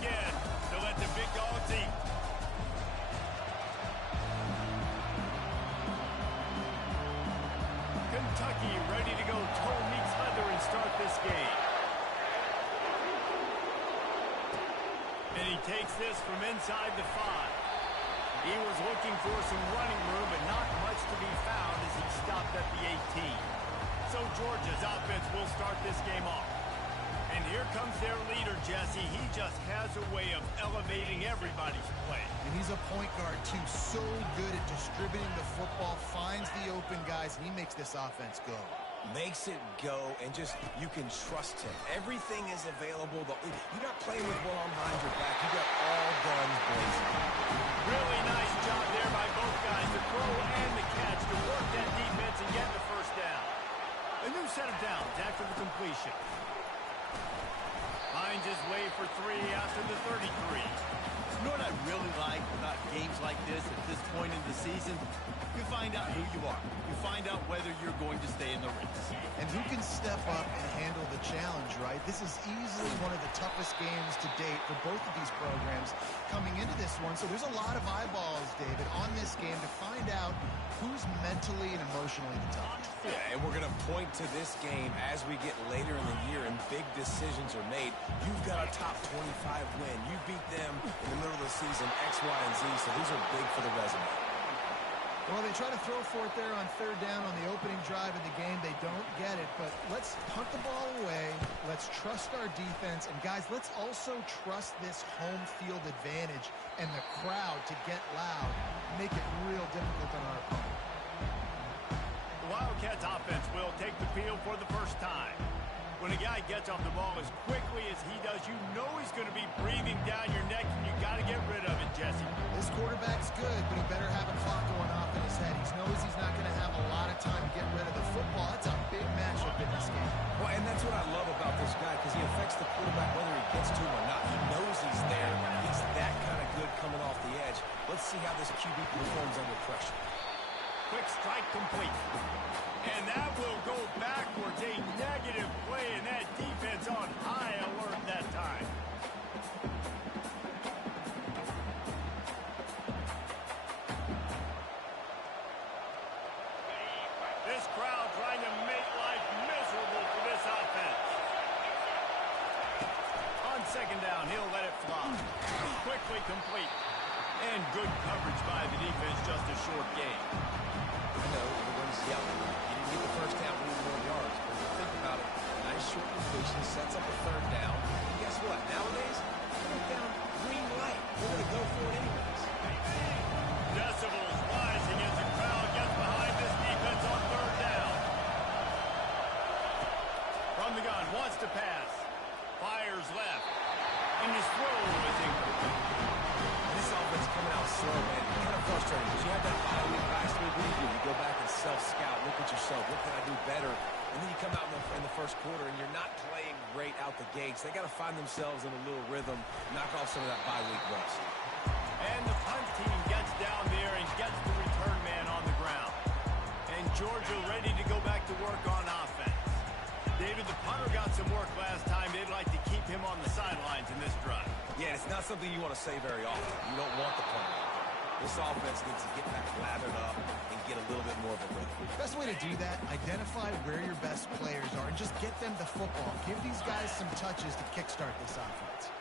again to let the big dogs eat. Kentucky ready to go toe meets leather and start this game. And he takes this from inside the 5. He was looking for some running room, but not much to be found as he stopped at the 18. So Georgia's offense will start this game off. And here comes their leader, Jesse. He just has a way of elevating everybody's play. And he's a point guard, too. So good at distributing the football, finds the open guys, and he makes this offense go. Makes it go, and just, you can trust him. Everything is available. You're not playing with one arm behind your back. You got all guns blazing. Really nice job there by both guys, the throw and the catch, to work that defense and get the first down. A new set of downs after the completion. Finds his way for 3 after the 33. You know what I really like about games like this at this point in the season? You find out who you are. You find out whether you're going to stay in the race. And who can step up and handle the challenge, right? This is easily one of the toughest games to date for both of these programs coming into this one. So there's a lot of eyeballs, David, on this game to find out who's mentally and emotionally the toughest. Yeah, and we're going to point to this game as we get later in the year and big decisions are made. You've got a top 25 win. You beat them in the middle of the season, X, Y, and Z, so these are big for the resume. Well, they try to throw for it there on 3rd down on the opening drive of the game. They don't get it, but let's punt the ball away. Let's trust our defense. And, guys, let's also trust this home field advantage and the crowd to get loud and make it real difficult on our opponent. The Wildcats offense will take the field for the first time. When a guy gets off the ball as quickly as he does, you know he's going to be breathing down your neck, and you got to get rid of it, Jesse. This quarterback's good, but he better have a clock going off in his head. He knows he's not going to have a lot of time to get rid of the football. That's a big matchup in this game. Well, and that's what I love about this guy, because he affects the quarterback whether he gets to him or not. He knows he's there. He's that kind of good coming off the edge. Let's see how this QB performs under pressure. Quick strike complete. And that will go backwards. A negative play, and that defense on high alert that time. This crowd trying to make life miserable for this offense. On 2nd down, he'll let it fly. Quickly complete. And good coverage by the defense, just a short gain. I know everyone's yelling. He didn't get the first down, we need more yards. But if you think about it, nice short completion, sets up a 3rd down. And guess what? Nowadays, 3rd down, green light. We're going to go for it anyways. Decibels rising as the crowd gets behind this defense on 3rd down. From the gun, wants to pass. Fires left. And his throw is incomplete. This offense coming out slow, man. Kind of frustrating because you had that bye week last week. What do? You go back and self-scout. Look at yourself. What can I do better? And then you come out in the first quarter, and you're not playing great out the gates. They got to find themselves in a little rhythm, knock off some of that bye week rust. And the punt team gets down there and gets the return man on the ground. And Georgia ready to go back to work on offense. David, the punter got some work last time. They'd like to keep him on the sidelines in this drive. Yeah, it's not something you want to say very often. You don't want the punter. This offense needs to get back lathered up and get a little bit more of a rhythm. Best way to do that, identify where your best players are and just get them the football. Give these guys some touches to kickstart this offense.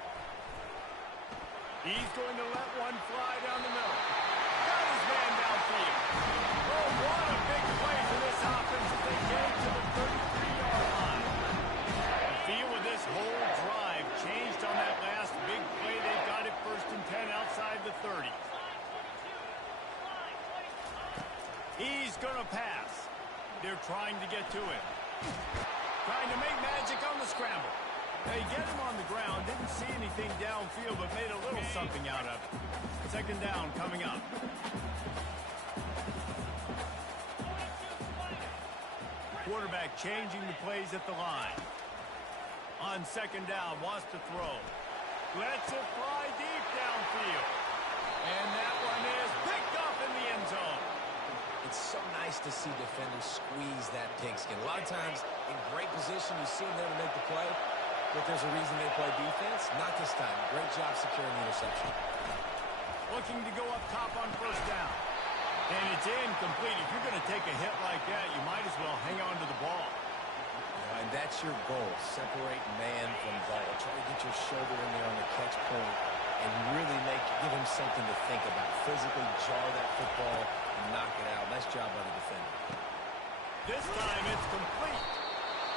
He's going to let one fly down the middle. Got his man downfield. Oh, what a big play for this offense as they get to the 33-yard line. The feel of this whole drive changed on that last big play. They got it 1st and 10 outside the 30. He's going to pass. They're trying to get to him. Trying to make magic on the scramble. They get him on the ground. Didn't see anything downfield, but made a little something out of it. 2nd down coming up. Quarterback changing the plays at the line. On 2nd down, wants to throw. Lets it fly deep downfield. And that one is picked up in the end zone. It's so nice to see defenders squeeze that pigskin. A lot of times, in great position, you see them there to make the play. But there's a reason they play defense. Not this time. Great job securing the interception. Looking to go up top on first down. And it's incomplete. If you're going to take a hit like that, you might as well hang on to the ball. And that's your goal. Separate man from ball. Try to get your shoulder in there on the catch point and really give him something to think about. Physically jar that football and knock it out. Nice job by the defender. This time it's complete.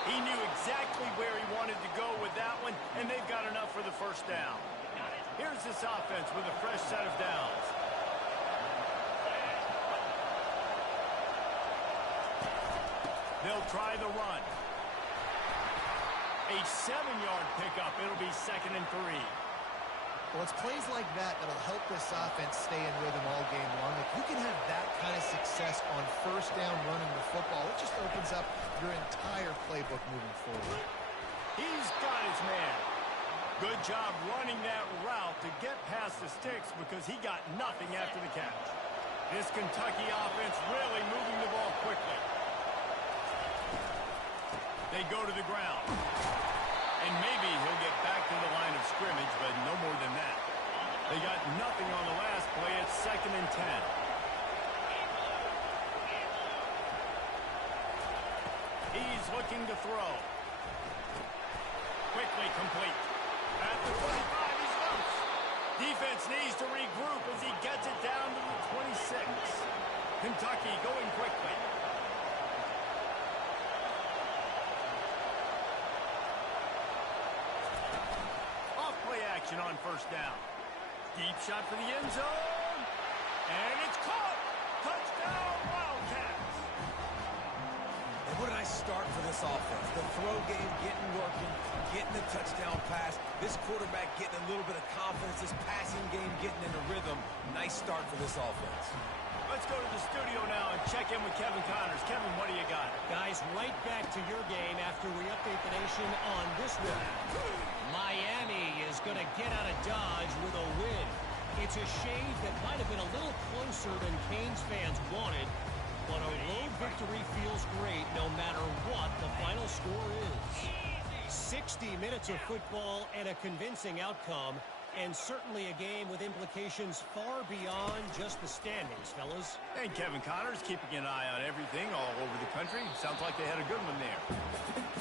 He knew exactly where he wanted to go with that one, and they've got enough for the first down. Here's this offense with a fresh set of downs. They'll try the run. A 7-yard pickup. It'll be 2nd and 3. Well, it's plays like that that'll help this offense stay in rhythm all game long. If you can have that kind of success on first down running the football, it just opens up your entire playbook moving forward. He's got his man. Good job running that route to get past the sticks because he got nothing after the catch. This Kentucky offense really moving the ball quickly. They go to the ground. And maybe he'll get back to the line of scrimmage, but no more than that. They got nothing on the last play. It's 2nd and 10. He's looking to throw. Quickly complete. At the 25, he's loose. Defense needs to regroup as he gets it down to the 26. Kentucky going quickly. On first down. Deep shot for the end zone. And it's caught. Touchdown, Wildcats. And what a nice start for this offense. The throw game getting working, getting the touchdown pass. This quarterback getting a little bit of confidence. This passing game getting into rhythm. Nice start for this offense. Let's go to the studio now and check in with Kevin Connors. Kevin, what do you got? Guys, right back to your game after we update the nation on this one. Miami is going to get out of Dodge with a win. It's a shade that might have been a little closer than Canes fans wanted, but a road victory feels great no matter what the final score is. 60 minutes of football and a convincing outcome, and certainly a game with implications far beyond just the standings, fellas. And Kevin Connors keeping an eye on everything all over the country. Sounds like they had a good one there.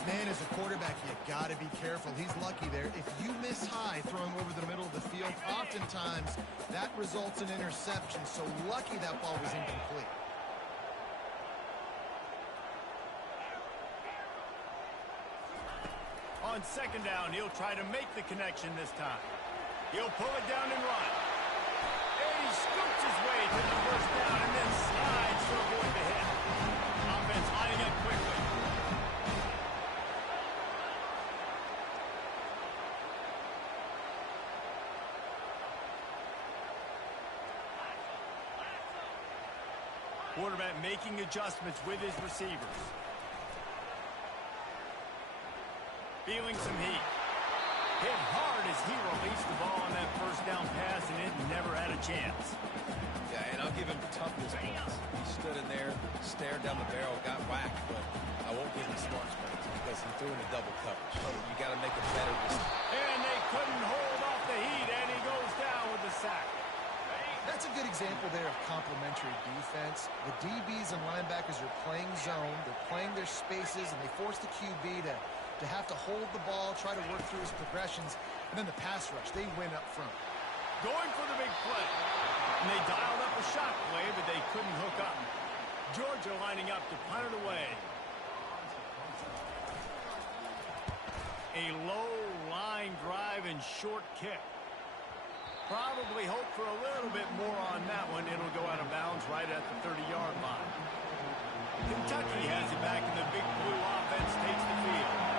Man, as a quarterback, you got to be careful. He's lucky there. If you miss high throwing over the middle of the field, oftentimes that results in interception. So lucky that ball was incomplete. On second down, he'll try to make the connection this time. He'll pull it down and run. And he scoots his way to the first down and then slides to avoid the hit. Offense lining up quickly. Quarterback making adjustments with his receivers. Feeling some heat. Hit hard as he released the ball on that first down pass, and it never had a chance. Yeah, and I'll give him toughness points. He stood in there, stared down the barrel, got whacked, but I won't give him smarts points because he threw into double coverage. So you got to make a better decision. And they couldn't hold off the heat, and he goes down with the sack. That's a good example there of complementary defense. The DBs and linebackers are playing zone. They're playing their spaces, and they force the QB to have to hold the ball, try to work through his progressions, and then the pass rush, they win up front. Going for the big play. And they dialed up a shot play, but they couldn't hook up. Georgia lining up to punt it away. A low line drive and short kick. Probably hope for a little bit more on that one. It'll go out of bounds right at the 30-yard line. Kentucky has it back, and the big blue offense takes the field.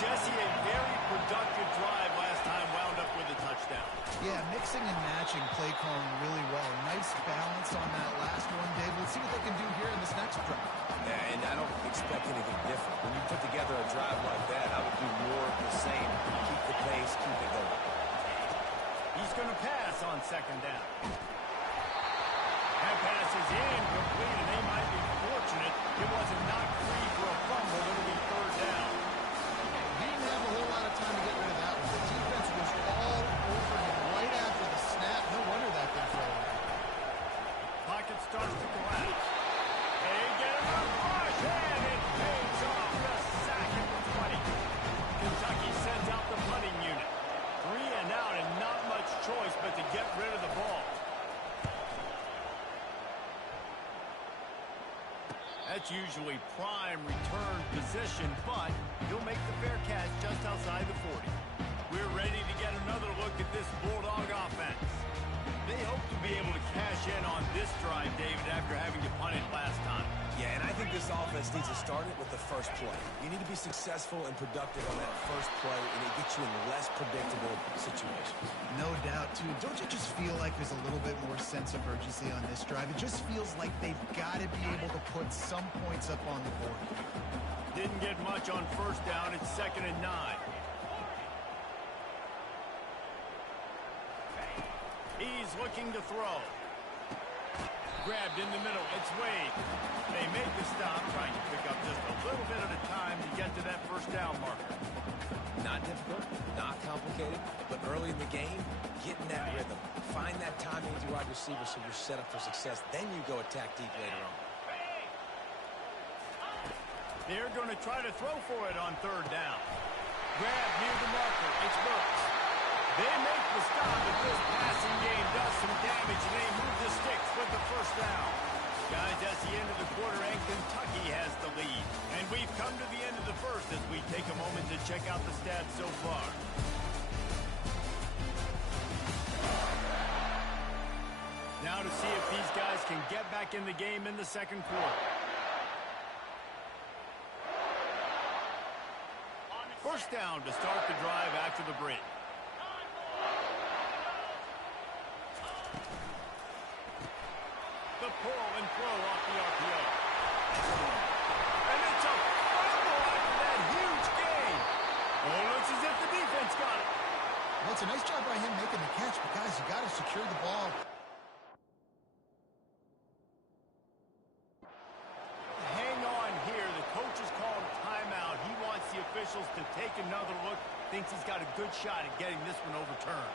Jesse, a very productive drive last time, wound up with a touchdown. Yeah, mixing and matching play calling really well. Nice balance on that last one, Dave. Let's see what they can do here in this next drive. Yeah, and I don't expect anything different. When you put together a drive like that, I would do more of the same. Keep the pace, keep it going. He's going to pass on second down. That pass is incomplete, and they might be fortunate it wasn't knocked free for a fumble. It'll be third down. He didn't have a whole lot of time to get rid of usually prime return position, but he'll make the fair catch just outside the 40. We're ready to get another look at this Bulldog offense. They hope to be able to cash in on this drive, David, after having to punt it last time. Yeah, and I think this offense needs to start it with the first play. You need to be successful and productive on that first play, and it gets you in less predictable situations. No doubt, too. Don't you just feel like there's a little bit more sense of urgency on this drive? It just feels like they've got to be able to put some points up on the board. Didn't get much on first down. It's 2nd and 9. He's looking to throw. Grabbed in the middle. It's Wade. They make the stop, trying to pick up just a little bit at a time to get to that first down marker. Not difficult, not complicated, but early in the game, get in that rhythm. Find that timing with your wide receiver so you're set up for success. Then you go attack deep later on. They're going to try to throw for it on 3rd down. Grab near the marker. It's Burks. They make the stop, but this passing game does some damage, and they move the sticks with the first down. Guys, that's the end of the quarter, and Kentucky has the lead. And we've come to the end of the first as we take a moment to check out the stats so far. Now to see if these guys can get back in the game in the second quarter. First down to start the drive after the break. The pull and throw off the RPO. And it's a fumble after that huge gain. Oh, looks as if the defense got it. Well, it's a nice job by him making the catch, but guys, you got to secure the ball. Hang on here. The coach has called timeout. He wants the officials to take another look. Thinks he's got a good shot at getting this one overturned.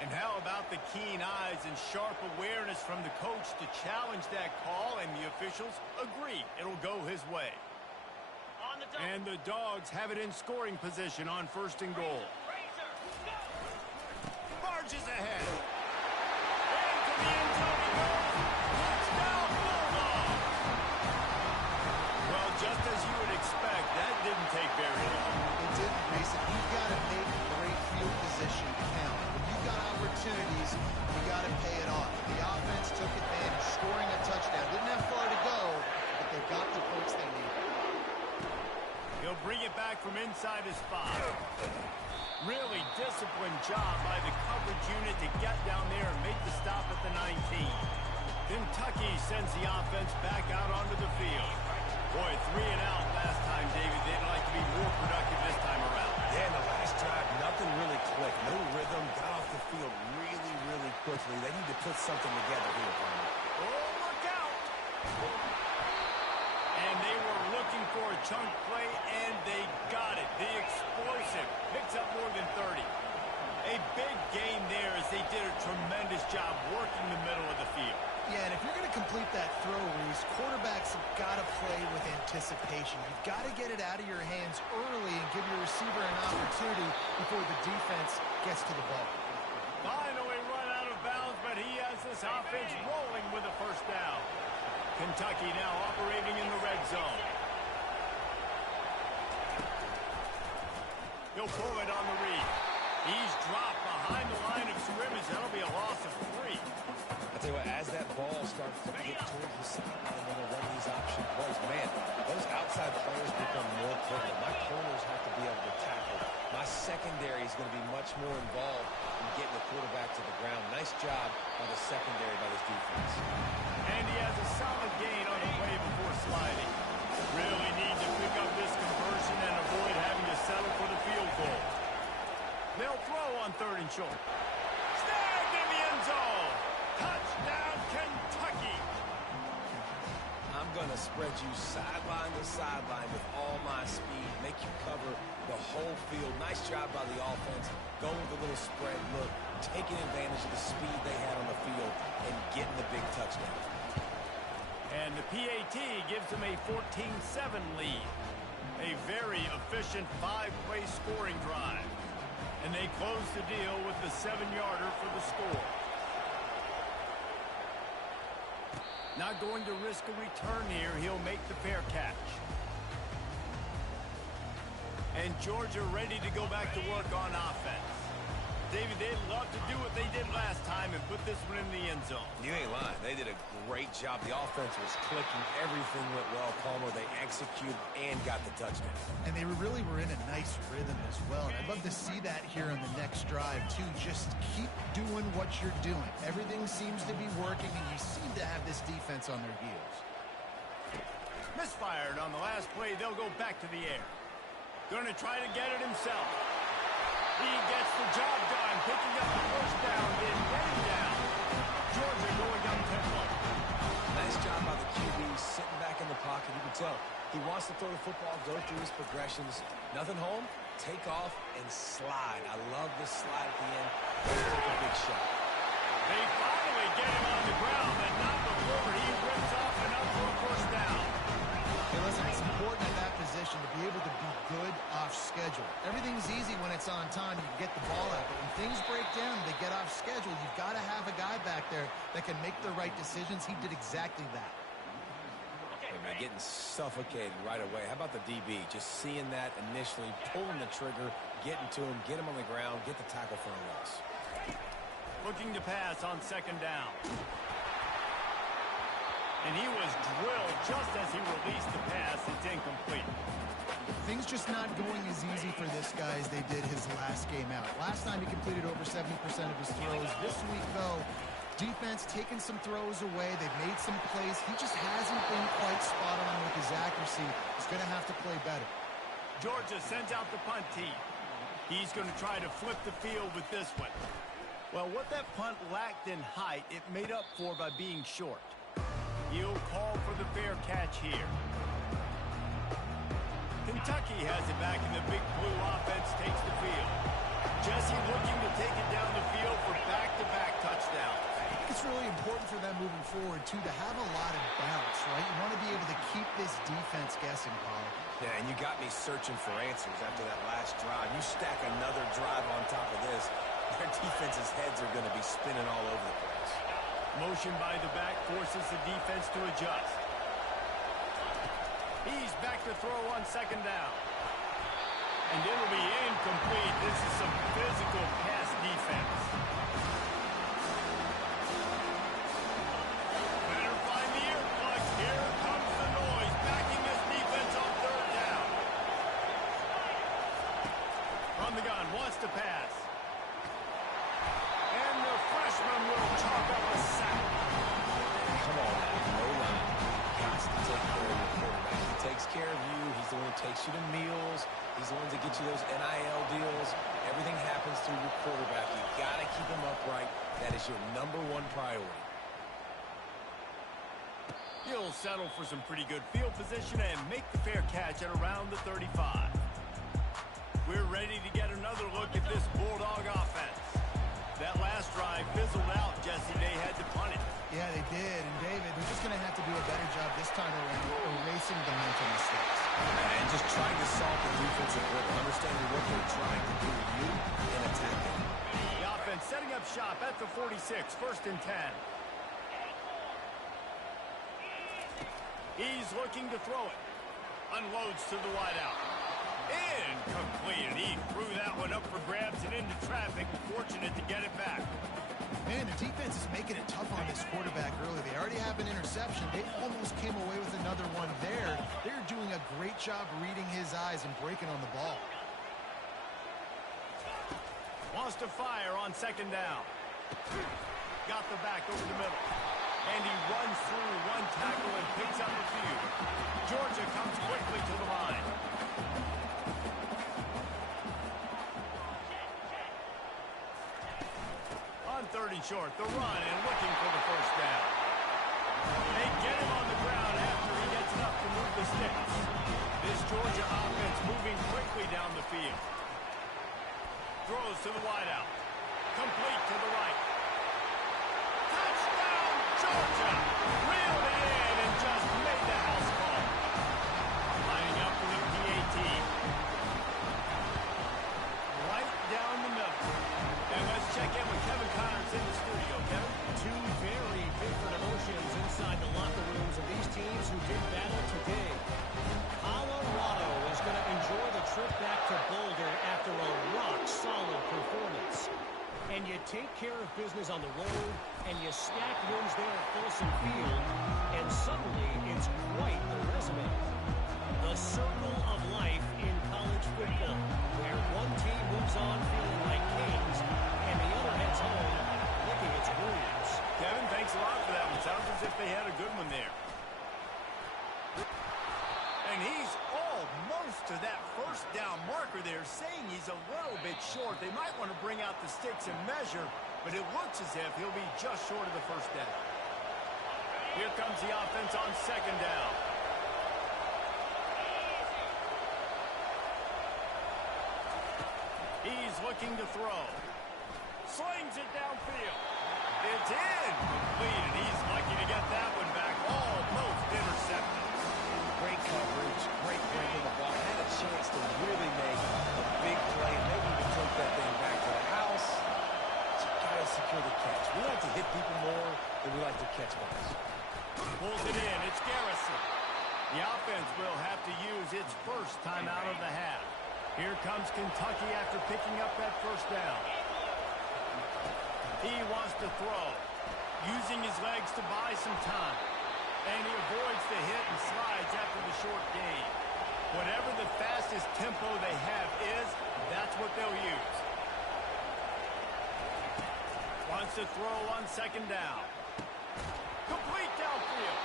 And how about the keen eyes and sharp awareness from the coach to challenge that call, and the officials agree it'll go his way. And the Dogs have it in scoring position on 1st and goal. Barges ahead. Into the end zone he goes. Touchdown, Bulldogs. Well, just as you would expect, that didn't take very long. It didn't, Mason. You've got to make great field position count. When you've got opportunities, you got to pay it off. The offense took advantage, scoring a touchdown. Didn't have far to go, but they got the points they needed. He'll bring it back from inside his 5. Really disciplined job by the coverage unit to get down there and make the stop at the 19. Kentucky sends the offense back out onto the field. Boy, 3 and out last time, David. They'd like to be more productive this time around. Yeah, in the last drive, nothing really clicked. No rhythm, got off the field really, really quickly. They need to put something together here, Brian. Oh, look out! And they were looking for a chunk play, and they got it. The explosive picks up more than 30. A big gain there as they did a tremendous job working the middle of the field. Yeah, and if you're going to complete that throw, Reese, quarterbacks have got to play with anticipation. You've got to get it out of your hands early and give your receiver an opportunity before the defense gets to the ball. Finally run out of bounds, but he has this offense rolling with a first down. Kentucky now operating in the red zone. He'll pull it on the read. He's dropped behind the line of scrimmage. That'll be a loss of 3. I'll tell you what, as that ball starts to get towards the sideline when they're running these option plays, man, those outside players become more critical. My corners have to be able to tackle. My secondary is going to be much more involved in getting the quarterback to the ground. Nice job by the secondary by this defense. And he has a solid gain on the play before sliding. Really need to pick up this conversion and avoid having to settle for the field goal. They'll throw on 3rd and short. Snagged in the end zone. Touchdown, Kentucky. I'm going to spread you sideline to sideline with all my speed, make you cover the whole field. Nice job by the offense. Going with a little spread look, taking advantage of the speed they had on the field and getting the big touchdown. And the PAT gives them a 14-7 lead. A very efficient 5-play scoring drive. And they close the deal with the 7-yarder for the score. Not going to risk a return here. He'll make the fair catch. And Georgia ready to go back to work on offense. David, they'd love to do what they did last time and put this one in the end zone. You ain't lying. They did a great job. The offense was clicking. Everything went well, Palmer. They executed and got the touchdown. And they really were in a nice rhythm as well. And I'd love to see that here on the next drive, too. Just keep doing what you're doing. Everything seems to be working, and you seem to have this defense on their heels. Misfired on the last play. They'll go back to the air. Going to try to get it himself. He gets the job done, picking up the first down, then getting down. Georgia going up tempo. Nice job by the QB, sitting back in the pocket. You can tell he wants to throw the football, go through his progressions. Nothing home, take off, and slide. I love the slide at the end. Take a big shot. They finally get him on the ground, but not before he rips off enough for a first down. Hey, listen, it's important at that position to be able to be good off schedule. Everything's easy when it's on time. You can get the ball out. But when things break down and they get off schedule, you've got to have a guy back there that can make the right decisions. He did exactly that. Hey, man, getting suffocated right away. How about the DB? Just seeing that initially, pulling the trigger, getting to him, get him on the ground, get the tackle for a loss. Looking to pass on second down. And he was drilled just as he released the pass. It's incomplete. Things just not going as easy for this guy as they did his last game out. Last time he completed over 70% of his throws. This week, though, defense taking some throws away. They've made some plays. He just hasn't been quite spot on with his accuracy. He's going to have to play better. Georgia sends out the punt team. He's going to try to flip the field with this one. Well, what that punt lacked in height, it made up for by being short. He'll call for the fair catch here. Kentucky has it back, and the big blue offense takes the field. Jesse looking to take it down the field for back-to-back touchdowns. It's really important for them moving forward, too, to have a lot of bounce, right? You want to be able to keep this defense guessing, Paul. Yeah, and you got me searching for answers after that last drive. You stack another drive on top of this, their defense's heads are going to be spinning all over the place. Motion by the back forces the defense to adjust. He's back to throw on second down. And it'll be incomplete. This is some physical pass defense. Better find the earplugs. Here comes the noise, backing this defense on third down. From the gun, wants to pass. And the freshman will chalk up a sack. Come on, no line. Got to take care of your quarterback. He takes care of you. He's the one who takes you to meals. He's the one that gets you those NIL deals. Everything happens through your quarterback. You got to keep him upright. That is your #1 priority. He'll settle for some pretty good field position and make the fair catch at around the 35. We're ready to get another look at this Bulldog offense. That last drive fizzled out, Jesse. They had to punt it. Yeah, they did. And, David, they're just going to have to do a better job this time around erasing the mental mistakes. And just trying to solve the defensive rhythm, understanding what they're trying to do to you and attacking. The offense setting up shop at the 46, 1st and 10. He's looking to throw it. Unloads to the wideout. Incomplete. He threw that one up for grabs and into traffic. Fortunate to get it back. Man, the defense is making it tough on this quarterback early. They already have an interception. They almost came away with another one there. They're doing a great job reading his eyes and breaking on the ball. Wants to fire on second down. Got the back over the middle. And he runs through one tackle and picks up a few. Georgia comes quickly to the line. On 3rd and short, the run and looking for the first down. They get him on the ground after he gets enough to move the sticks. This Georgia offense moving quickly down the field. Throws to the wideout. Complete to the right. Touchdown, Georgia! Reeled it in and just made the house call. Lining up for the PAT. take care of business on the road, and you stack wins there at Folsom Field, and suddenly it's quite the resume. The circle of life in college football, where one team moves on feeling like kings, and the other heads home licking its wounds. Kevin, thanks a lot for that one. Sounds as if they had a good one there. And he's almost to that first down marker there, saying he's a little bit short. They might want to bring out the sticks and measure, but it looks as if he'll be just short of the first down. Here comes the offense on second down. He's looking to throw. Slings it downfield. It's in. Complete, and he's lucky to get that one back. Almost intercepted. Great coverage, great break of the ball. Had a chance to really make a big play, maybe even take that thing back to the house. So you got to secure the catch. We like to hit people more than we like to catch balls. Pulls it in. It's Garrison. The offense will have to use its first timeout of the half. Here comes Kentucky after picking up that first down. He wants to throw, using his legs to buy some time. And he avoids the hit and slides after the short gain. Whatever the fastest tempo they have is, that's what they'll use. Wants to throw on second down. Complete downfield.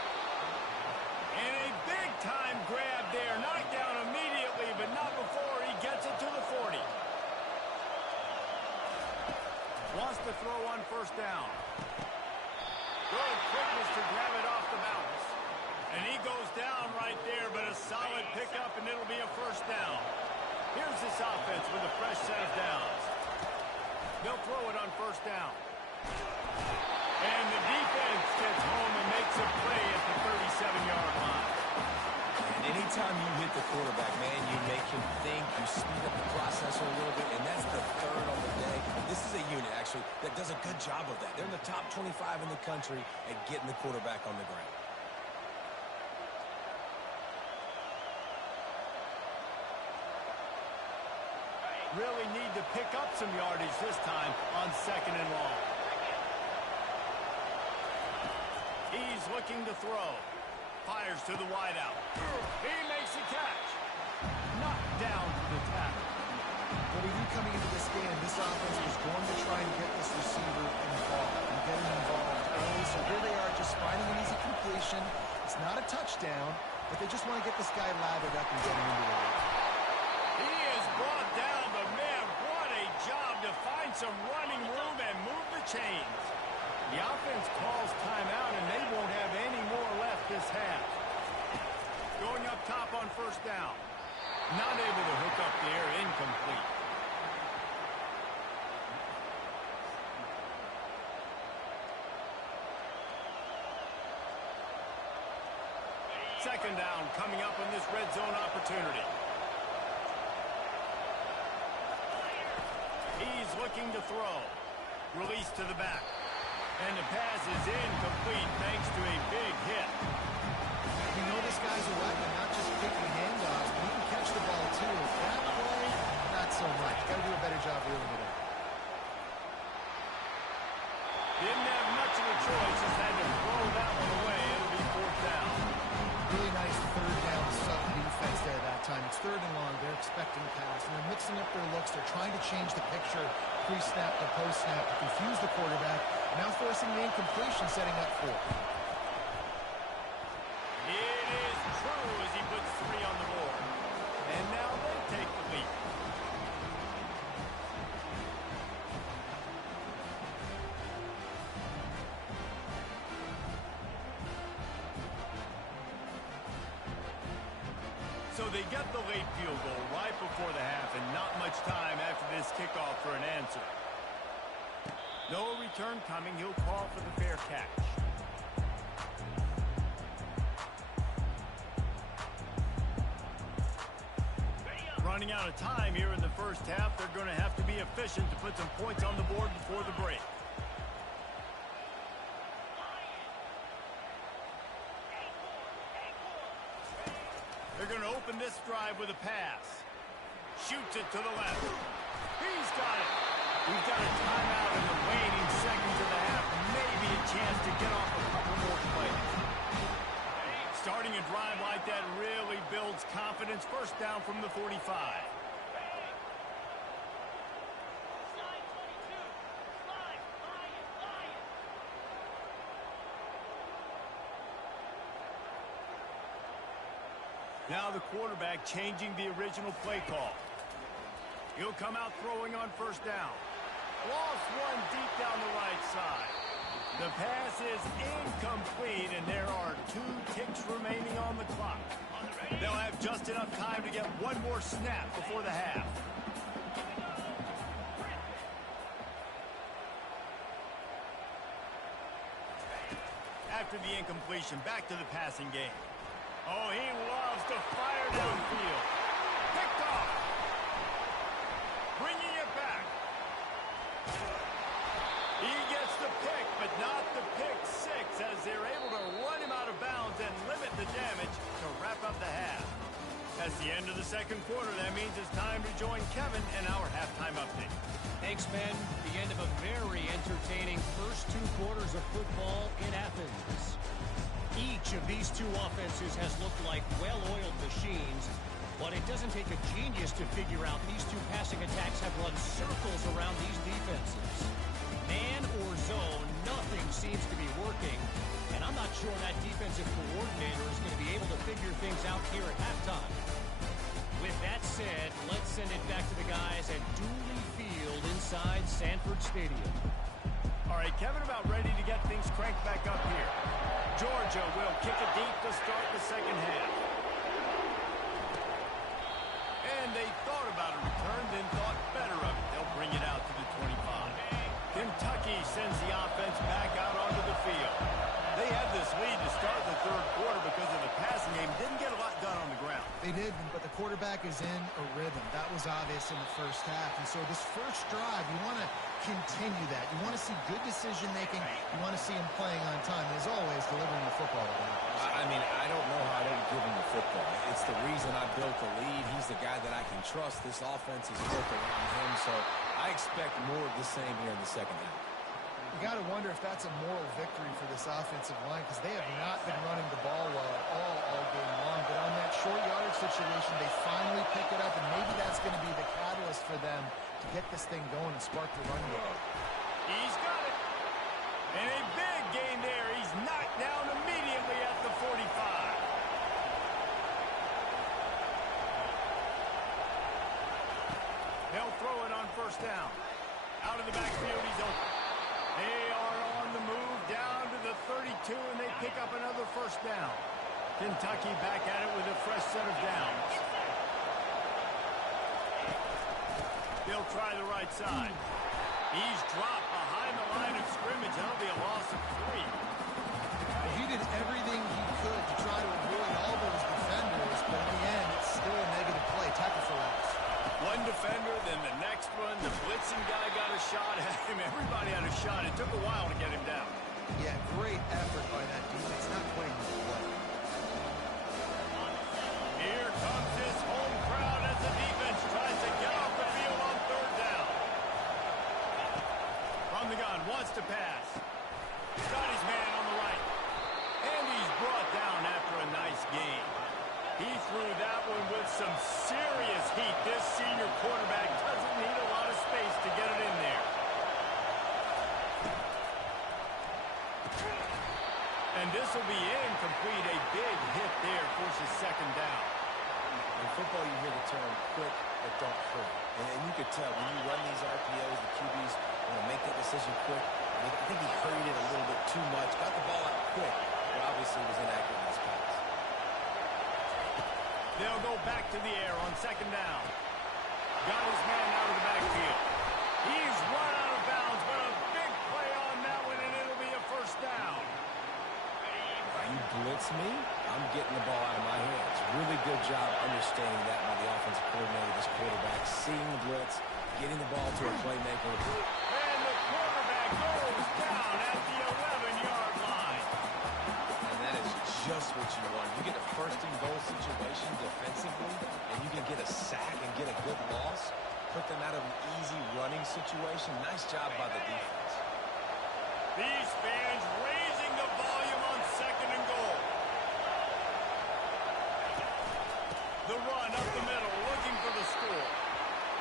And a big-time grab there. Knocked down immediately, but not before he gets it to the 40. Wants to throw on first down. Good quickness to grab it off the bounce. And he goes down right there, but a solid pickup, and it'll be a first down. Here's this offense with a fresh set of downs. They'll throw it on first down. And the defense gets home and makes a play at the 37-yard line. And anytime you hit the quarterback, man, you make him think, you speed up the processor a little bit, and that's the third on the day. This is a unit, actually, that does a good job of that. They're in the top 25 in the country at getting the quarterback on the ground. Really need to pick up some yardage this time on second and long. He's looking to throw. Fires to the wideout. He makes the catch. Knocked down to the tackle. What we knew coming into this game, this offense was going to try and get this receiver involved and get him involved early. So here they are just finding an easy completion. It's not a touchdown, but they just want to get this guy lathered up and get him into the league. He is brought down, but man, what a job to find some running room and move the chains. The offense calls timeout, and they won't have any more left this half. Going up top on first down. Not able to hook up there, incomplete. Second down coming up in this red zone opportunity. He's looking to throw. Release to the back. And the pass is incomplete thanks to a big hit. We know this guy's a weapon, not just picking handoffs, but he can catch the ball too. That play, not so much. Got to do a better job reeling it in. Didn't have much of a choice, just had to throw that one away. It'll be fourth down. Really nice third down sub defense there that time. It's third and long. They're expecting a pass, and they're mixing up their looks. They're trying to change the picture pre-snap to post-snap to confuse the quarterback. Now forcing the incompletion, setting up fourth. It is true as he puts 3 on the board. And now they take the lead. So they get the late field goal right before the half, and not much time after this kickoff for an answer. No return coming. He'll call for the fair catch. Running out of time here in the first half. They're going to have to be efficient to put some points on the board before the break. They're going to open this drive with a pass. Shoots it to the left. He's got it. We've got a timeout in the waning seconds of the half. Maybe a chance to get off a couple more plays. Starting a drive like that really builds confidence. First down from the 45. Now the quarterback changing the original play call. He'll come out throwing on first down. Lost one deep down the right side. The pass is incomplete, and there are 2 ticks remaining on the clock. They'll have just enough time to get one more snap before the half. After the incompletion, back to the passing game. Oh, he loves to fire downfield. Picked off. Bringing it back. He gets the pick, but not the pick six, as they're able to run him out of bounds and limit the damage to wrap up the half. That's the end of the second quarter. That means it's time to join Kevin in our halftime update. Thanks, Ben. The end of a very entertaining first 2 quarters of football in Athens. Each of these 2 offenses has looked like well-oiled machines, but it doesn't take a genius to figure out these 2 passing attacks have run circles around these defenses. Man or zone, nothing seems to be working, and I'm not sure that defensive coordinator is going to be able to figure things out here at halftime. With that said, let's send it back to the guys at Dooley Field inside Sanford Stadium. All right, Kevin, about ready to get things cranked back up here. Georgia will kick it deep to start the second half. And they thought about a return, then thought better of it. They'll bring it out to the 25. Kentucky sends the offense back out onto the field. They had this lead to start the third quarter because of the passing game. Didn't get a lot done on the ground. They did, but the quarterback is in a rhythm. That was obvious in the first half. And so this first drive, you want to continue that. You want to see good decision-making. You want to see him playing on time. And as always, delivering the football. I mean, I don't know how I don't give him the football. It's the reason I built the lead. He's the guy that I can trust. This offense is built around him, so I expect more of the same here in the second half. You got to wonder if that's a moral victory for this offensive line, because they have not been running the ball well at all game long. But on that short yardage situation, they finally pick it up, and maybe that's going to be the catalyst for them to get this thing going and spark the run game. He's got it. And a big gain there. He's knocked down immediately at the 45. They'll throw it on first down. Out of the backfield, he's open. They are on the move down to the 32, and they pick up another first down. Kentucky back at it with a fresh set of downs. They'll try the right side. He's dropped behind the line of scrimmage. That'll be a loss of 3. He did everything he could to try to avoid all those defenders, but in the end, it's still a negative play. Tackle for loss. One defender, then the next one. The blitzing guy got a shot at him. Everybody had a shot. It took a while to get him down. Yeah, great effort by that defense. Not quite enough play. Here comes his home crowd as the defense tries to get off the field on third down. From the gun, wants to pass. Got his man on the right. And he's brought down after a nice gain. He threw that one with some serious heat. This senior quarterback doesn't need a lot of space to get it in there. And this will be incomplete. A big hit there forces second down. In football, you hear the term quick but don't hurt. And you could tell when you run these RPOs, the QBs want to make that decision quick. I think he hurried it a little bit too much. Got the ball out quick, but obviously was inaccurate in his pass. They'll go back to the air on second down. Got his man out of the backfield. He's run out of bounds, but a big play on that one, and it'll be a first down. You blitz me, I'm getting the ball out of my hands. Really good job understanding that by the offensive coordinator, this quarterback, seeing the blitz, getting the ball to a playmaker. And the quarterback goes down at the 11-yard line. And that is just what you want. You get a first and goal situation defensively, and you can get a sack and get a good loss. put them out of an easy running situation. Nice job by the defense. These fans raising the volume on 2nd and goal. The run up the middle, looking for the score.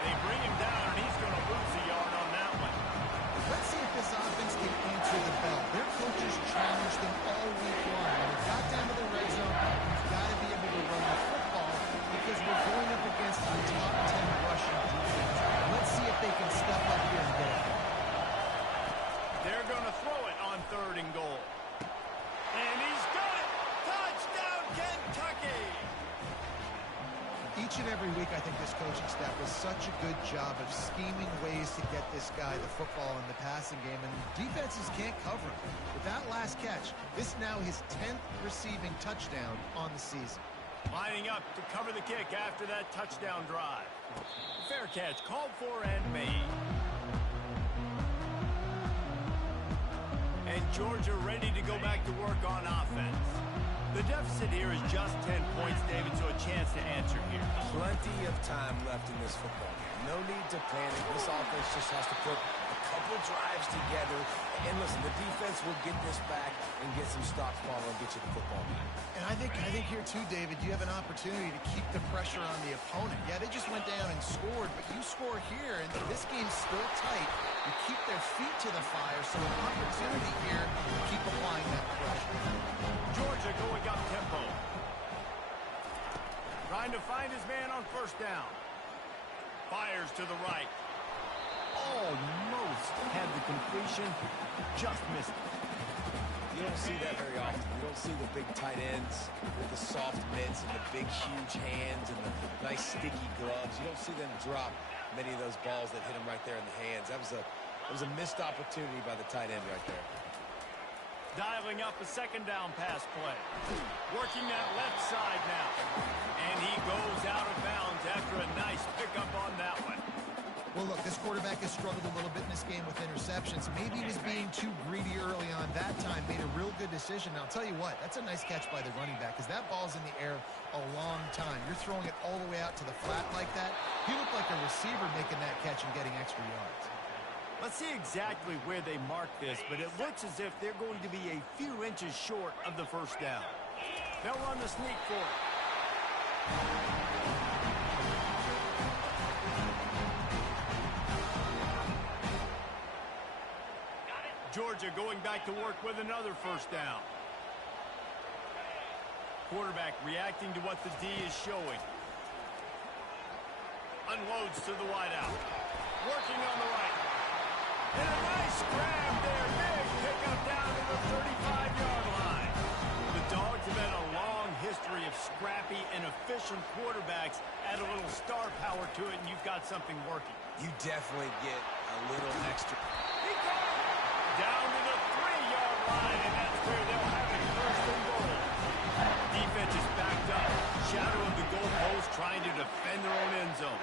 They bring him down, and he's going to lose a yard on that one. Let's see if this offense can answer the bell. Their coaches challenged them all week long. When it got down to the red zone, you've got to be able to run the football because we're going up against a top 10 rushing defense. Let's see if they can step up here and get it. They're going to throw it on 3rd and goal. And he's got it! Touchdown, Kentucky! Each and every week, I think this coaching staff does such a good job of scheming ways to get this guy the football in the passing game, and defenses can't cover him. With that last catch, this is now his 10th receiving touchdown on the season. Lining up to cover the kick after that touchdown drive. Fair catch, called for and made. And Georgia ready to go back to work on offense. The deficit here is just 10 points, David, so a chance to answer here. Plenty of time left in this football game. No need to panic. This offense just has to put a couple drives together. And listen, the defense will get this back and get some stops following and get you the football back. And I think here too, David, you have an opportunity to keep the pressure on the opponent. Yeah, they just went down and scored, but you score here, and this game's still tight. You keep their feet to the fire, so an opportunity here to keep applying that pressure. Georgia going up tempo. Trying to find his man on 1st down. Fires to the right. Almost had the completion. Just missed it. You don't see that very often. You don't see the big tight ends with the soft mitts and the big, huge hands and the nice, sticky gloves. You don't see them drop many of those balls that hit them right there in the hands. That was a missed opportunity by the tight end right there. Dialing up a 2nd down pass play. Working that left side now. And he goes out of bounds after a nice pickup on that one. Well, look, this quarterback has struggled a little bit in this game with interceptions. Maybe he was being too greedy early on that time, made a real good decision. Now, I'll tell you what, that's a nice catch by the running back because that ball's in the air a long time. You're throwing it all the way out to the flat like that. He looked like a receiver making that catch and getting extra yards. Let's see exactly where they mark this, but it looks as if they're going to be a few inches short of the 1st down. They'll run the sneak for it. Georgia going back to work with another 1st down. Quarterback reacting to what the D is showing. Unloads to the wideout. Working on the right. And a nice grab there. Big pickup down to the 35-yard line. The Dogs have had a long history of scrappy and efficient quarterbacks. Add a little star power to it, and you've got something working. You definitely get a little extra. He got it! Down to the 3-yard line, and that's where they'll have it 1st and goal. Defense is backed up. Shadow of the goalpost trying to defend their own end zone.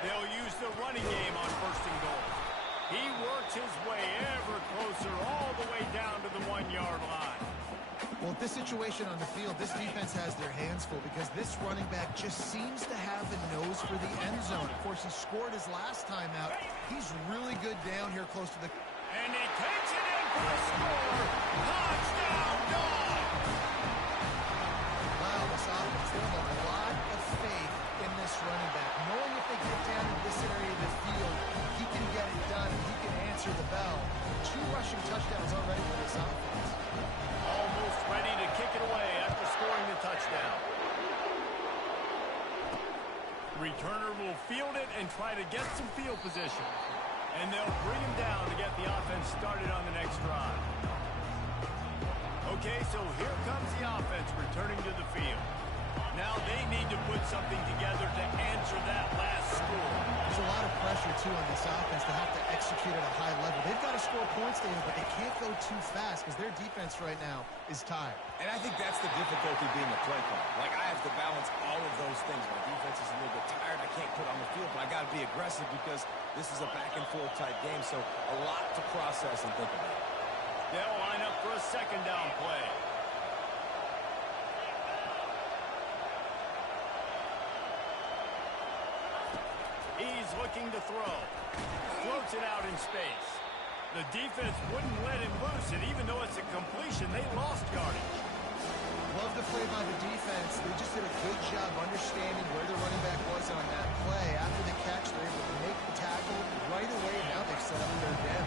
They'll use the running game on 1st and goal. He works his way ever closer all the way down to the 1-yard line. Well, this situation on the field, this defense has their hands full because this running back just seems to have a nose for the end zone. Of course, he scored his last time out. He's really good down here close to the... And he takes it in for a score. Touchdown, Dog! Wow, this offense, they have a lot of faith in this running back. Knowing if they get down in this area of the field, he can get it done, and he can answer the bell. 2 rushing touchdowns already for this offense. Almost ready to kick it away after scoring the touchdown. Returner will field it and try to get some field position. And they'll bring him down to get the offense started on the next drive. Okay, so here comes the offense returning to the field. Now they need to put something together to answer that last score. There's a lot of pressure, too, on this offense to have to execute at a high level. They've got to score points, David, but they can't go too fast because their defense right now is tired. And I think that's the difficulty being a play caller. Like, I have to balance all of those things. My defense is a little bit tired. I can't put on the field, but I got to be aggressive because this is a back-and-forth type game, so a lot to process and think about. They'll line up for a 2nd down play. He's looking to throw. Floats it out in space. The defense wouldn't let him loose, and even though it's a completion, they lost yardage. Love the play by the defense. They just did a good job understanding where the running back was on that play. After the catch, they're able to make the tackle right away. Now they've set up third down.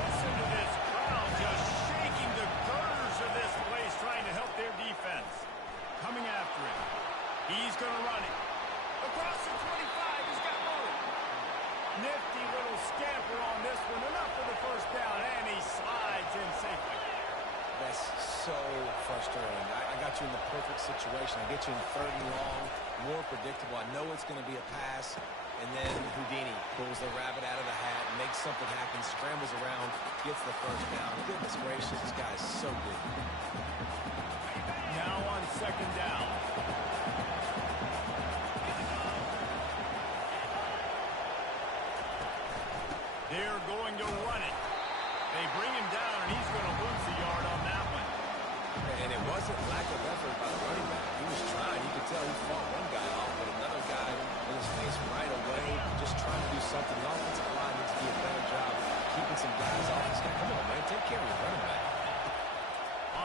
Listen to this crowd just shaking the girders of this place, trying to help their defense. Coming after him. He's going to run it. Across the 25, he's got room. Nifty little scamper on this one. Enough for the first down, and he slides in safely. That's so frustrating. I got you in the perfect situation. I get you in third and long, more predictable. I know it's going to be a pass, and then Houdini pulls the rabbit out of the hat, makes something happen, scrambles around, gets the first down. Goodness gracious, this guy is so good. Now on second down. They're going to run it. They bring him down, and he's going to lose a yard on that one. And it wasn't lack of effort by the running back. He was trying. You could tell he fought one guy off, but another guy in his face right away, just trying to do something. The offensive line needs to do a better job keeping some guys off this guy. Come on, man. Take care of your running back.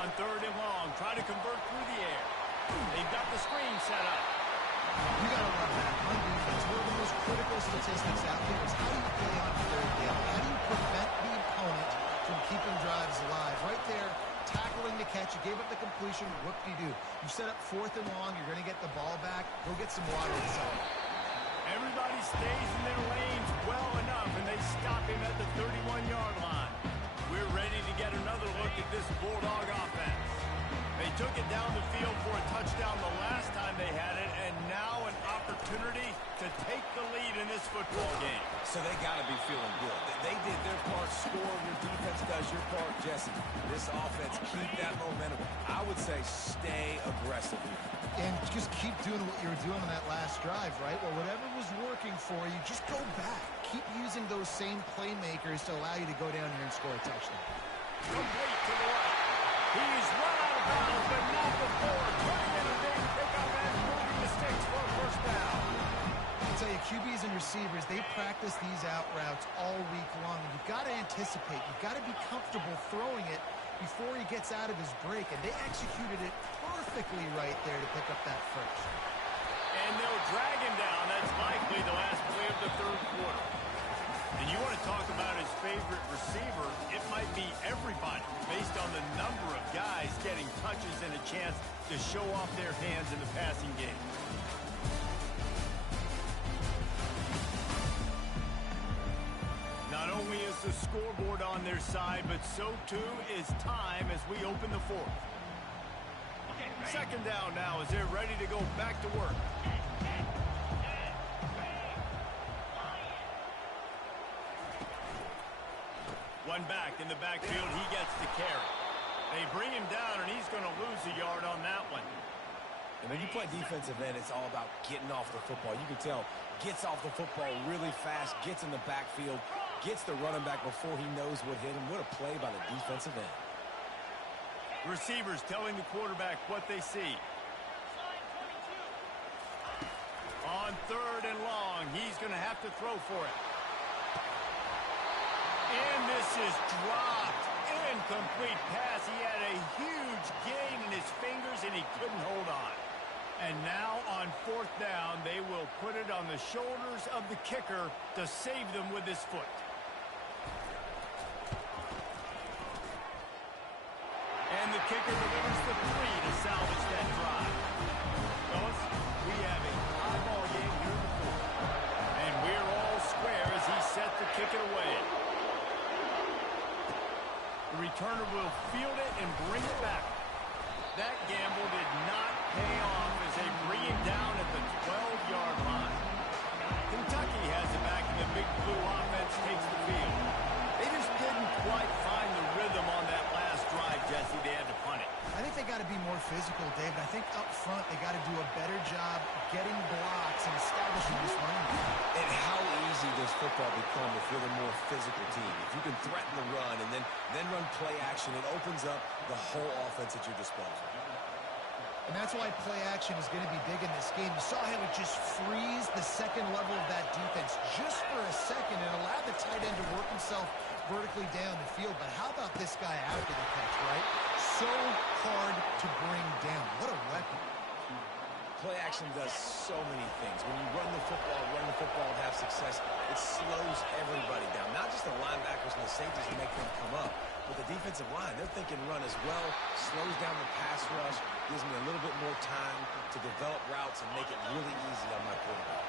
On third and long, try to convert through the air. They've got the screen set up. You got to run back on defense. One of the most critical statistics out there is how do you play on third down? How do you prevent the opponent from keeping drives alive? Right there, tackling the catch. You gave up the completion. What do? You set up fourth and long. You're going to get the ball back. Go get some water inside. Everybody stays in their lanes well enough, and they stop him at the 31-yard line. We're ready to get another look at this Bulldog offense. They took it down the field for a touchdown the last time they had it, and now an opportunity to take the lead in this football game. So they got to be feeling good. They did their part, score. Your defense does your part, Jesse. This offense, keep that momentum. I would say stay aggressive here. And just keep doing what you were doing on that last drive, right? Well, whatever was working for you, just go back. Keep using those same playmakers to allow you to go down here and score a touchdown. Complete to the right. He's run out of bounds, but not before turning in a big pickup and moving the sticks for a first down. I tell you, QBs and receivers, they practice these out routes all week long. And you've got to anticipate. You've got to be comfortable throwing it before he gets out of his break. And they executed it perfectly right there to pick up that first. And they'll drag him down. That's likely the last play of the third quarter. And you want to talk about his favorite receiver, it might be everybody based on the number of guys getting touches and a chance to show off their hands in the passing game. Not only is the scoreboard on their side, but so too is time as we open the fourth. Second down now as they're ready to go back to work. One back in the backfield, he gets the carry. They bring him down, and he's going to lose a yard on that one. And when you play defensive end, it's all about getting off the football. You can tell, gets off the football really fast, gets in the backfield, gets the running back before he knows what hit him. What a play by the defensive end. Receivers telling the quarterback what they see. On third and long, he's going to have to throw for it. And this is dropped. Incomplete pass. He had a huge gain in his fingers, and he couldn't hold on. And now on fourth down, they will put it on the shoulders of the kicker to save them with his foot. And the kicker delivers the 3 to salvage that drive. Fellas, we have a high ball game here in the fourth. And we're all square as he set to kick it away. The returner will field it and bring it back. That gamble did not pay off as they bring him down at the 12-yard line. Kentucky has it back, and the Big Blue offense takes the field. They just didn't quite find the rhythm on that last drive, Jesse. They had to punt it. I think they got to be more physical, Dave. I think up front they got to do a better job getting blocks and establishing this running game. And how easy does football become if you're the more physical team? If you can threaten the run and then run play action, it opens up the whole offense at your disposal. And that's why play action is going to be big in this game. You saw how it just frees the second level of that defense just for a second and allowed the tight end to work himself vertically down the field. But how about this guy after the catch, right? So hard to bring down. What a weapon. Play action does so many things. When you run the football and have success, it slows everybody down. Not just the linebackers and the safeties that make them come up, but the defensive line. They're thinking run as well, slows down the pass rush, gives me a little bit more time to develop routes and make it really easy on my quarterback.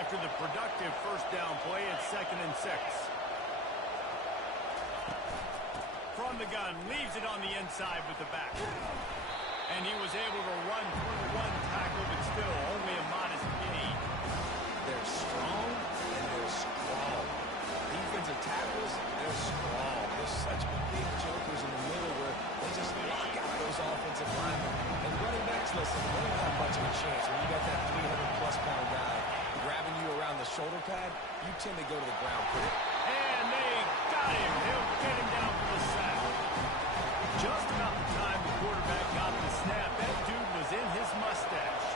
After the productive first down play, it's 2nd and 6. From the gun, leaves it on the inside with the back. And he was able to run through one tackle, but still only a modest gain. They're strong and they're strong. Defensive tackles, they're strong. They're such big jokers in the middle where they just lock out those offensive linemen. And running backs, listen, they don't have much of a chance. When you got that 300-plus pound guy grabbing you around the shoulder pad, you tend to go to the ground quick. And they got him. He'll get him down for the sack. Just about the time the quarterback got the snap, that dude was in his mustache.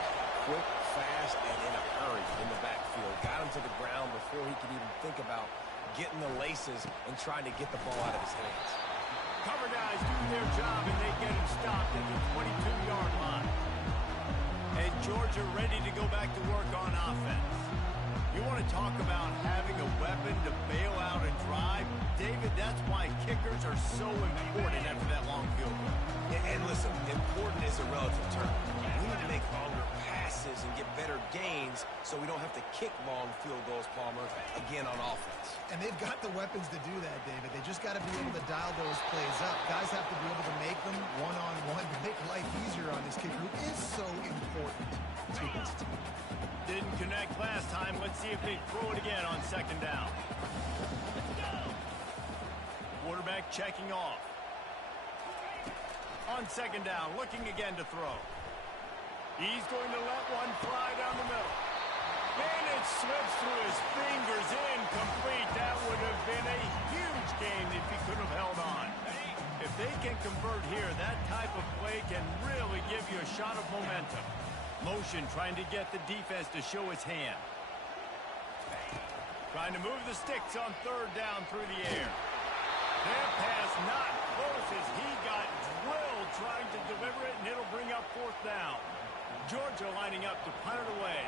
Quick, fast, and in a hurry in the backfield. Got him to the ground before he could even think about getting the laces and trying to get the ball out of his hands. Cover guys do their job, and they get him stopped at the 22-yard line. And Georgia ready to go back to work on offense. You want to talk about having a weapon to bail out a drive? David, that's why kickers are so important after that long field goal. And listen, important is a relative term. We need to make longer passes and get better gains so we don't have to kick long field goals, Palmer, again on offense. And they've got the weapons to do that, David. They just got to be able to dial those plays up. Guys have to be able to make them one-on-one to make life easier on this kicker, who is so important to this team. Didn't connect last time. Let's see if they throw it again on 2nd down. Quarterback checking off. On 2nd down, looking again to throw. He's going to let one fly down the middle. And it slips through his fingers, incomplete. That would have been a huge gain if he could have held on. If they can convert here, that type of play can really give you a shot of momentum. Motion trying to get the defense to show his hand. Trying to move the sticks on 3rd down through the air. That pass not close as he got drilled trying to deliver it, and it'll bring up 4th down. Georgia lining up to punt it away.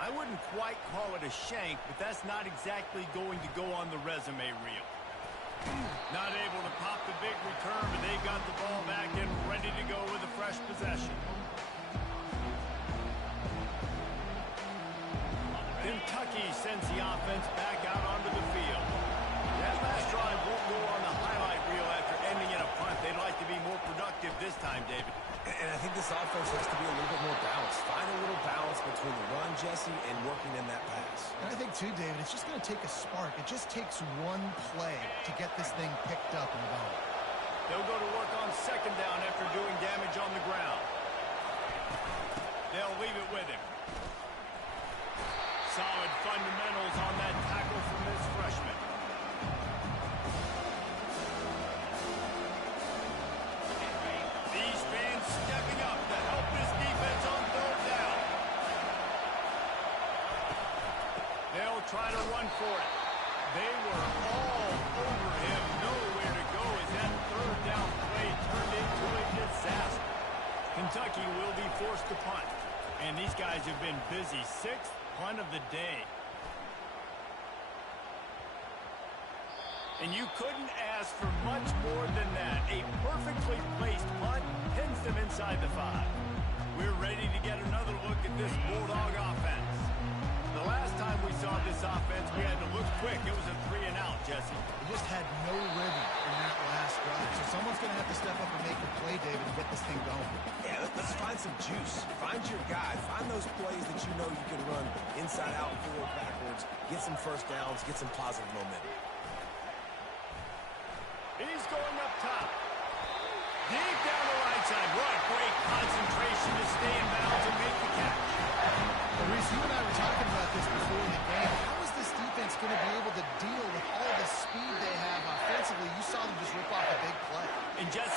I wouldn't quite call it a shank, but that's not exactly going to go on the resume reel. Not able to pop the big return, but they got the ball back and ready to go with a fresh possession. Kentucky sends the offense back out onto the field. That last drive won't go on the highlight reel after ending in a punt. They'd like to be more productive this time, David. And I think this offense has to be a little bit more balanced. Find a little balance between the run, Jesse, and working in that pass. And I think, too, David, it's just going to take a spark. It just takes one play to get this thing picked up and going. They'll go to work on 2nd down after doing damage on the ground. They'll leave it with him. Solid fundamentals on that tackle from this freshman. These fans stepping up to help this defense on 3rd down. They'll try to run for it. They were all over him. Nowhere to go as that 3rd down play turned into a disaster. Kentucky will be forced to punt. And these guys have been busy. 6th punt of the day. And you couldn't ask for much more than that. A perfectly placed punt pins them inside the 5. We're ready to get another look at this Bulldog offense. The last time we saw this offense, we had to look quick. It was a 3-and-out, Jesse. They just had no rhythm in that last drive. So someone's going to have to step up and make the play, David, and get this thing going. Yeah, let's find some juice. Find your guy. Find those plays that you know you can run inside out, forward, backwards. Get some first downs. Get some positive momentum. He's going up top. Deep down the right side. What great concentration to stay in bounds and make the catch. Well, Reese, you and I were talking about this before the game. How is this defense going to be able to deal with all the speed they have offensively? You saw them just rip off a big play. And Jesse,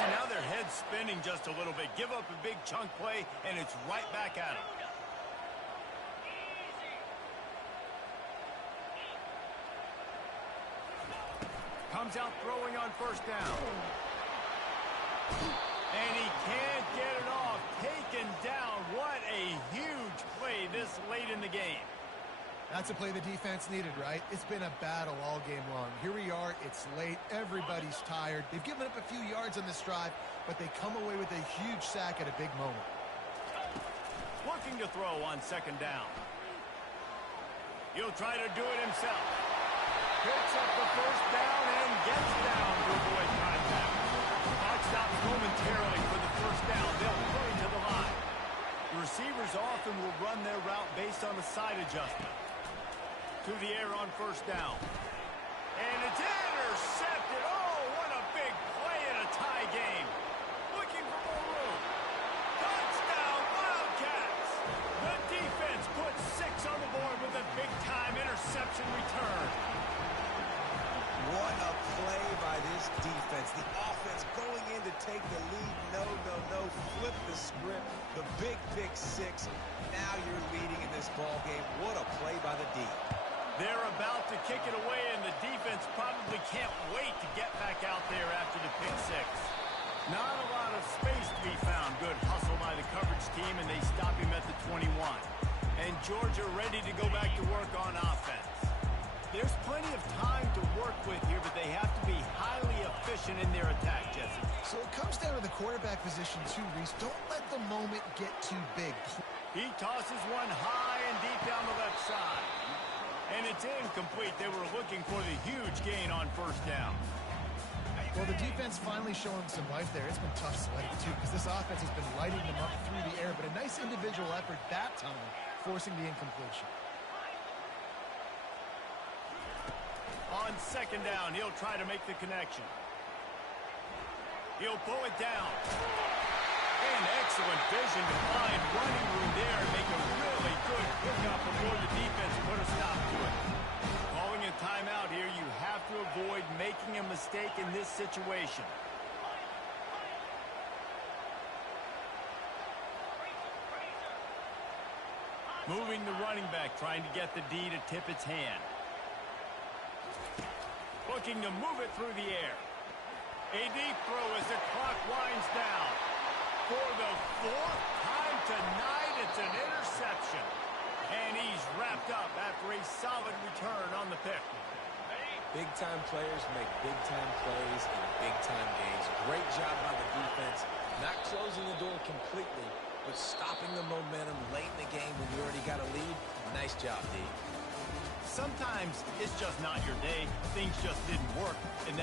spinning just a little bit. Give up a big chunk play, and it's right back at him. Comes out throwing on first down. And he can't get it off. Taken down. What a huge play this late in the game. That's a play the defense needed, right? It's been a battle all game long. Here we are. It's late. Everybody's tired. They've given up a few yards on this drive, but they come away with a huge sack at a big moment. Looking to throw on second down. He'll try to do it himself. Picks up the first down and gets down to avoid contact. Clock stops momentarily for the first down. They'll hurry to the line. The receivers often will run their route based on a side adjustment. To the air on first down. And it's intercepted. Oh, what a big play in a tie game. Looking for more room. Touchdown, Wildcats. The defense puts 6 on the board with a big-time interception return. What a play by this defense. The offense going in to take the lead. No. Flip the script. The big pick 6. Now you're leading in this ball game. What a play by the D. They're about to kick it away, and the defense probably can't wait to get back out there after the pick 6. Not a lot of space to be found. Good hustle by the coverage team, and they stop him at the 21. And Georgia ready to go back to work on offense. There's plenty of time to work with here, but they have to be highly efficient in their attack, Jesse. So it comes down to the quarterback position too, Reese. Don't let the moment get too big. He tosses one high and deep down the left side. And it's incomplete. They were looking for the huge gain on first down. Well, the defense finally showing some life there. It's been tough sledding, too, because this offense has been lighting them up through the air. But a nice individual effort that time, forcing the incompletion. On second down, he'll try to make the connection. He'll pull it down. And excellent vision to find running room there and make a really good pickup before the defense put a stop to it. Calling a timeout here, you have to avoid making a mistake in this situation. Moving the running back, trying to get the D to tip its hand. Looking to move it through the air. A deep throw as the clock winds down. For the 4th time tonight, it's an interception. And he's wrapped up after a solid return on the pick. Big-time players make big-time plays in big-time games. Great job by the defense. Not closing the door completely, but stopping the momentum late in the game when you already got a lead. Nice job, D. Sometimes it's just not your day. Things just didn't work. And